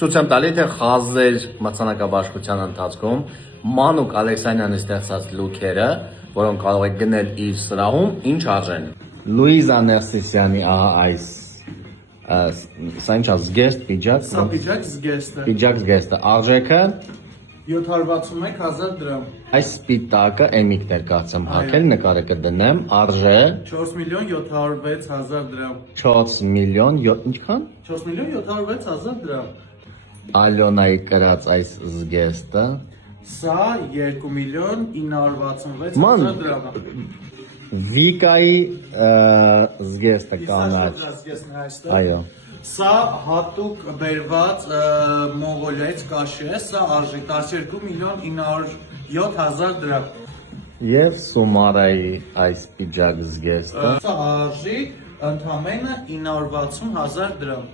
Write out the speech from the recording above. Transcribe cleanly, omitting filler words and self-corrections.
Ցույց եմ տալի թե խազեր մրցանակաբաշխության ընթացքում Մանուկ Ալեքսանյանի ստեղծած լուքերը, որոնք կարող եք գնել իր սրահում, ինչ արժեն։ Լուիզա Ներսիսյանի այս սա ինչ է զգեստ պիջակ։ Սա պիջակ զգեստը։ Պիջակ զգեստը արժեքը 761,000 դրամ։ այս սպիտակը էմիկներ կարծեմ հակել նկարը կդնեմ արժե 4,706,000 դրամ։ 4 միլիոն ինչքան 4,706,000 դրամ։ Ալյոնայի կրած այս զգեստը Սա 2,966,000 դրամ է։ Վիկայի զգեստը կանաչ այո Սա հատուկ բերված Մոնղոլիայից կաշի է, սա արժի 12,907,000 դրամ։ Եվ Սումարայի այս պիջակ զգեստը Սա արժի ընդամենը 960,000 դրամ։